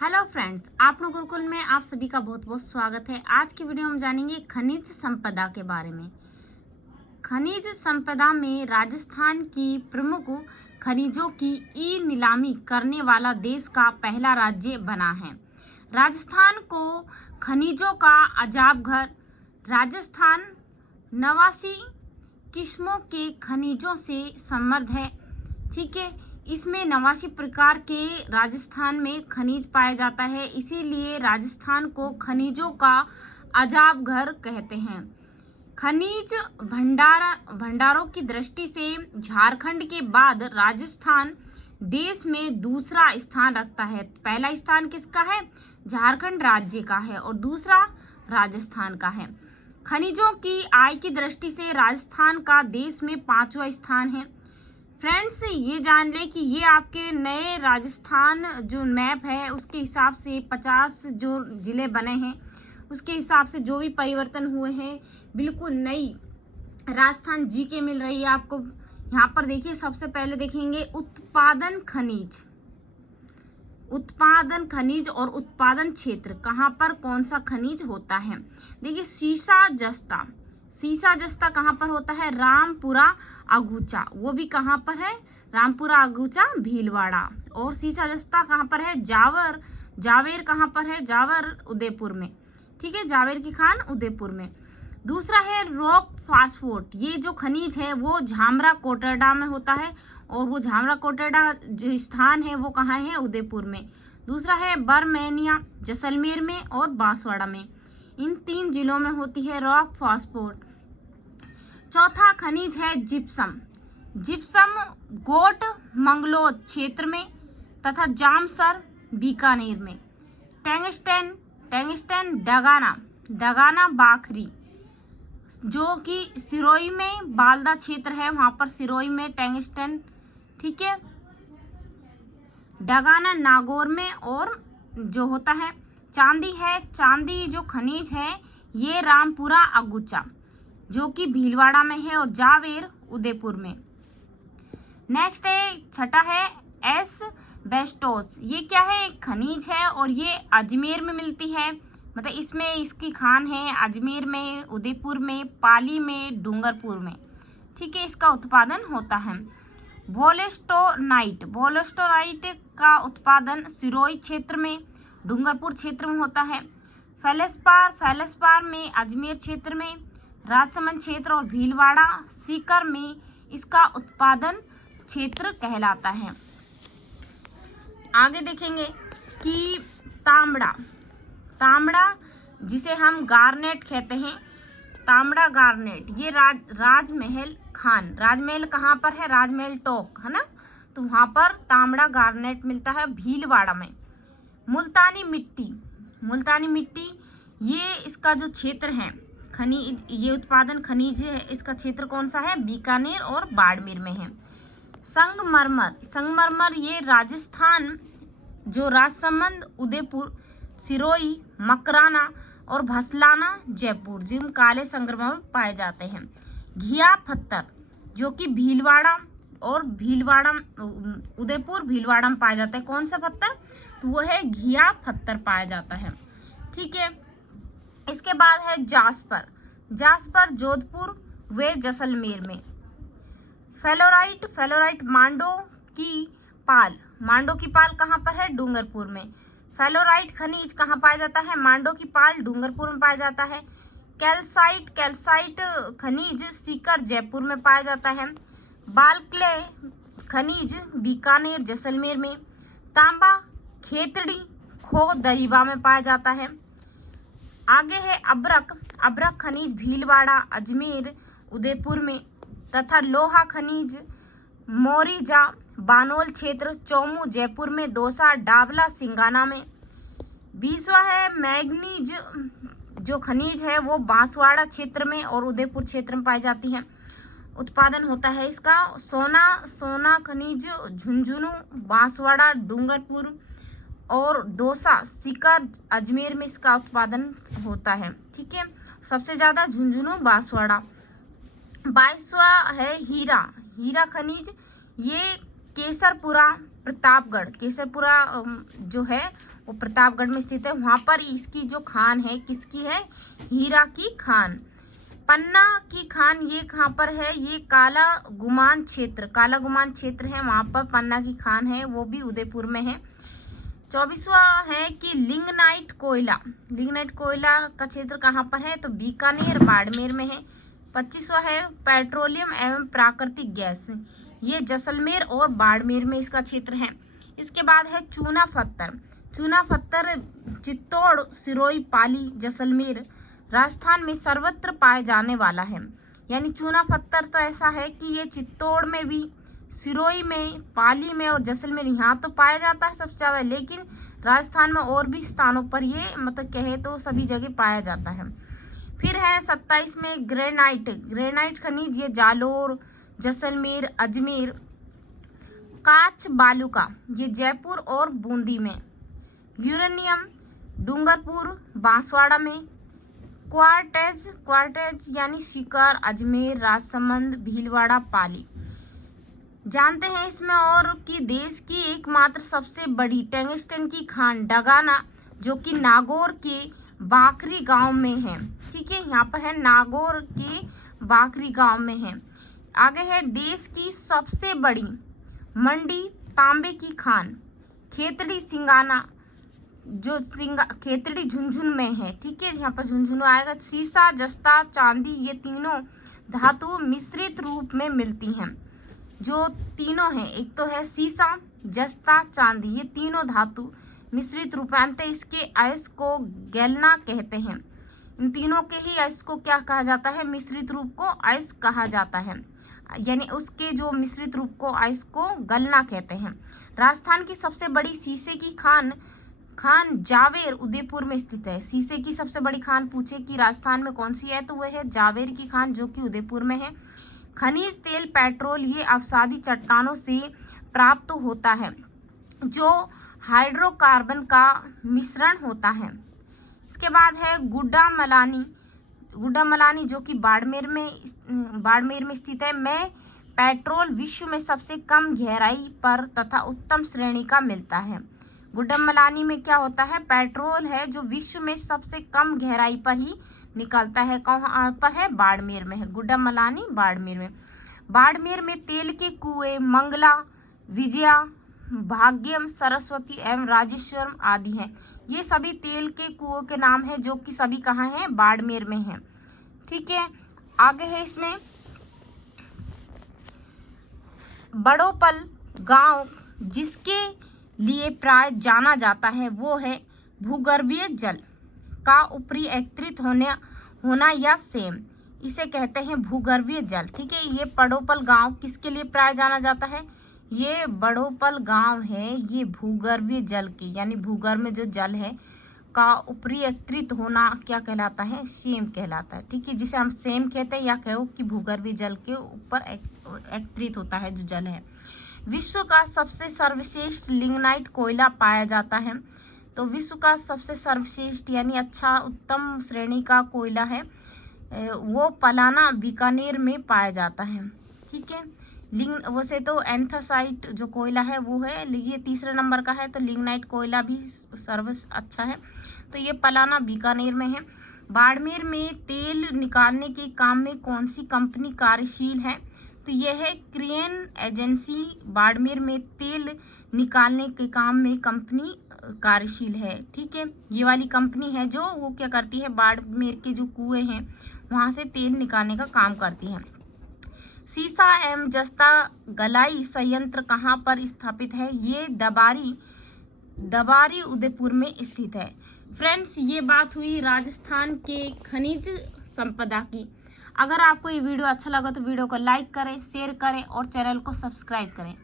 Hello friends, आप लोग गुरुकुल में आप सभी का बहुत बहुत स्वागत है। आज की वीडियो में जानेंगे खनिज संपदा के बारे में। खनिज संपदा में राजस्थान की प्रमुख खनिजों की ई नीलामी करने वाला देश का पहला राज्य बना है। राजस्थान को खनिजों का अजाब घर। राजस्थान 89 किस्मों के खनिजों से समृद्ध है। ठीक है, इसमें 89 प्रकार के राजस्थान में खनिज पाया जाता है, इसीलिए राजस्थान को खनिजों का अजाब घर कहते हैं। खनिज भंडारों की दृष्टि से झारखंड के बाद राजस्थान देश में दूसरा स्थान रखता है। पहला स्थान किसका है? झारखंड राज्य का है और दूसरा राजस्थान का है। खनिजों की आय की दृष्टि से राजस्थान का देश में 5वां स्थान है। फ्रेंड्स, ये जान लें कि ये आपके नए राजस्थान जो मैप है उसके हिसाब से 50 जो ज़िले बने हैं उसके हिसाब से जो भी परिवर्तन हुए हैं, बिल्कुल नई राजस्थान जीके मिल रही है आपको। यहाँ पर देखिए, सबसे पहले देखेंगे उत्पादन खनिज और उत्पादन क्षेत्र, कहाँ पर कौन सा खनिज होता है। देखिए, सीसा जस्ता कहाँ पर होता है? रामपुरा अगुचा, वो भी कहाँ पर है? रामपुरा अगुचा भीलवाड़ा। और सीसा जस्ता कहाँ पर है? जावेर कहाँ पर है? जावर उदयपुर में। ठीक है, जावेर की खान उदयपुर में। दूसरा है रॉक फास्फोट, ये जो खनिज है वो झामरा कोटरडा में होता है और वो झामरा कोटरडा जो स्थान है वो कहाँ है? उदयपुर में। दूसरा है बरमेनिया, जैसलमेर में और बांसवाड़ा में। इन 3 जिलों में होती है रॉक फास्फोट। चौथा खनिज है जिप्सम गोट मंगलोद क्षेत्र में तथा जामसर बीकानेर में। टैंगस्टन डगाना बाखरी, जो कि सिरोही में बालदा क्षेत्र है, वहां पर सिरोही में टैंगस्टन। ठीक है, डगाना नागौर में। और जो होता है चांदी जो खनिज है ये रामपुरा अगुचा जो कि भीलवाड़ा में है और जावेर उदयपुर में। नेक्स्ट है, छठा है एस्बेस्टोस, ये क्या है? एक खनिज है और ये अजमेर में मिलती है, मतलब इसमें इसकी खान है अजमेर में, उदयपुर में, पाली में, डूंगरपुर में। ठीक है, इसका उत्पादन होता है। वोलेस्टोनाइट का उत्पादन सिरोही क्षेत्र में, डूंगरपुर क्षेत्र में होता है। फेलेस्पार में अजमेर क्षेत्र में, राजसमंद क्षेत्र और भीलवाड़ा सीकर में इसका उत्पादन क्षेत्र कहलाता है। आगे देखेंगे कि तांबड़ा जिसे हम गार्नेट कहते हैं, तांबड़ा गार्नेट, ये राजमहल कहाँ पर है? राजमहल टोक है ना, तो वहां पर तांबड़ा गार्नेट मिलता है भीलवाड़ा में। मुल्तानी मिट्टी ये इसका जो क्षेत्र है खनिज, ये उत्पादन खनिज है, इसका क्षेत्र कौन सा है? बीकानेर और बाड़मेर में है। संगमरमर ये राजस्थान जो राजसमंद, उदयपुर, सिरोही, मकराना और भसलाना जयपुर जिन काले संगमरमर पाए जाते हैं। घिया पत्थर जो कि भीलवाड़ा और उदयपुर भीलवाड़ा में पाया जाता है। कौन सा पत्थर? तो वो है घिया पत्थर पाया जाता है। ठीक है, इसके बाद है जास्पर जोधपुर व जैसलमेर में। फेलोराइट मांडो की पाल कहाँ पर है? डूंगरपुर में। फेलोराइट खनिज कहाँ पाया जाता है? मांडो की पाल डूंगरपुर में पाया जाता है। कैल्साइट खनिज सीकर जयपुर में पाया जाता है। बालक्ले खनिज बीकानेर जैसलमेर में। तांबा खेतड़ी खो दरीबा में पाया जाता है। आगे है अब्रक खनिज भीलवाड़ा, अजमेर, उदयपुर में तथा लोहा खनिज मोरीजा, बानोल क्षेत्र, चौमू जयपुर में, दौसा, डाबला, सिंगाना में। 20वां है मैग्नीज जो खनिज है वो बांसवाड़ा क्षेत्र में और उदयपुर क्षेत्र में पाई जाती है। उत्पादन होता है इसका सोना खनिज झुंझुनू, बांसवाड़ा, डूंगरपुर और दौसा, सीकर, अजमेर में इसका उत्पादन होता है। ठीक है, सबसे ज़्यादा झुंझुनू, बांसवाड़ा। 22वां है हीरा खनिज, ये केसरपुरा प्रतापगढ़, केसरपुरा जो है वो प्रतापगढ़ में स्थित है। वहाँ पर इसकी जो खान है किसकी है? हीरा की खान। पन्ना की खान ये कहाँ पर है? ये काला गुमान क्षेत्र, काला गुमान क्षेत्र है, वहाँ पर पन्ना की खान है, वो भी उदयपुर में है। 24वां है कि लिग्नाइट कोयला, लिग्नाइट कोयला का क्षेत्र कहाँ पर है? तो बीकानेर बाड़मेर में है। 25वां है पेट्रोलियम एवं प्राकृतिक गैस, ये जैसलमेर और बाड़मेर में इसका क्षेत्र है। इसके बाद है चूना पत्थर, चूना पत्थर चित्तौड़, सिरोही, पाली, जैसलमेर, राजस्थान में सर्वत्र पाए जाने वाला है। यानी चूना पत्थर तो ऐसा है कि ये चित्तौड़ में भी, सिरोही में, पाली में और जैसलमेर यहाँ तो पाया जाता है सबसे ज़्यादा, लेकिन राजस्थान में और भी स्थानों पर ये मतलब कहे तो सभी जगह पाया जाता है। फिर है 27 में ग्रेनाइट, ग्रेनाइट खनिज, ये जालोर, जैसलमेर, अजमेर। काच बालूका, ये जयपुर और बूंदी में। यूरेनियम डूंगरपुर, बांसवाड़ा में। क्वार्टेज, क्वार्टेज यानी शिकार, अजमेर, राजसमंद, भीलवाड़ा, पाली। जानते हैं इसमें और कि देश की एकमात्र सबसे बड़ी टंगस्टन की खान डगाना, जो कि नागौर के बाकरी गांव में है। ठीक है, यहाँ पर है नागौर के बाकरी गांव में है। आगे है देश की सबसे बड़ी मंडी तांबे की खान खेतड़ी सिंगाना, जो खेतड़ी झुंझुन में है। ठीक है, यहाँ पर झुंझुन आएगा। सीसा, जस्ता, चांदी, ये तीनों धातु मिश्रित रूप में मिलती हैं। जो तीनों हैं, एक तो है सीसा, जस्ता, चांदी, ये तीनों धातु मिश्रित रूपांतर इसके अयस्क को गैलना कहते हैं। इन तीनों के ही अयस्क को क्या कहा जाता है? मिश्रित रूप को अयस्क कहा जाता है, यानी उसके जो मिश्रित रूप को अयस्क को गलना कहते हैं। राजस्थान की सबसे बड़ी शीशे की खान जावेर उदयपुर में स्थित है। शीशे की सबसे बड़ी खान पूछे कि राजस्थान में कौन सी है, तो वह है जावेर की खान, जो कि उदयपुर में है। खनिज तेल, पेट्रोल, ये अवसादी चट्टानों से प्राप्त होता है, जो हाइड्रोकार्बन का मिश्रण होता है। इसके बाद है गुड्डा मलानी, गुड्डा मलानी जो कि बाड़मेर में स्थित है। में पेट्रोल विश्व में सबसे कम गहराई पर तथा उत्तम श्रेणी का मिलता है। गुड्डा मलानी में क्या होता है? पेट्रोल है जो विश्व में सबसे कम गहराई पर ही निकलता है। कहाँ पर है? बाड़मेर में है। गुड्डा मलानी बाड़मेर में। बाड़मेर में तेल के कुएं मंगला, विजया, भाग्यम, सरस्वती एवं राजेश्वरम आदि हैं। ये सभी तेल के कुओं के नाम हैं, जो कि सभी कहाँ हैं? बाड़मेर में हैं। ठीक है, आगे है इसमें बड़ोपल गांव, जिसके लिए प्राय जाना जाता है, वो है भूगर्भीय जल का ऊपरी एकत्रित होना या सेम, इसे कहते हैं भूगर्भीय जल। ठीक है, ये बड़ोपल गांव किसके लिए प्राय जाना जाता है? ये बड़ोपल गांव है, ये भूगर्भीय जल के, यानी भूगर्भ में जो जल है का ऊपरी एकत्रित होना क्या कहलाता है? सेम कहलाता है। ठीक है, जिसे हम सेम कहते हैं, या कहो कि भूगर्भीय जल के ऊपर एकत्रित होता है जो जल है। विश्व का सबसे सर्वश्रेष्ठ लिग्नाइट कोयला पाया जाता है। तो विश्व का सबसे सर्वश्रेष्ठ यानी अच्छा उत्तम श्रेणी का कोयला है, वो पलाना बीकानेर में पाया जाता है। ठीक है, वैसे तो एंथोसाइट जो कोयला है वो है, ये तीसरे नंबर का है, तो लिग्नाइट कोयला भी सर्वस अच्छा है, तो ये पलाना बीकानेर में है। बाड़मेर में तेल निकालने के काम में कौन सी कंपनी कार्यशील है? तो यह है क्रेन एजेंसी। बाड़मेर में तेल निकालने के काम में कंपनी कार्यशील है। ठीक है, ये वाली कंपनी है जो वो क्या करती है? बाड़मेर के जो कुएं हैं वहाँ से तेल निकालने का काम करती है। सीसा एवं जस्ता गलाई संयंत्र कहाँ पर स्थापित है? ये दबारी उदयपुर में स्थित है। फ्रेंड्स, ये बात हुई राजस्थान के खनिज संपदा की। अगर आपको ये वीडियो अच्छा लगा तो वीडियो को लाइक करें, शेयर करें और चैनल को सब्सक्राइब करें।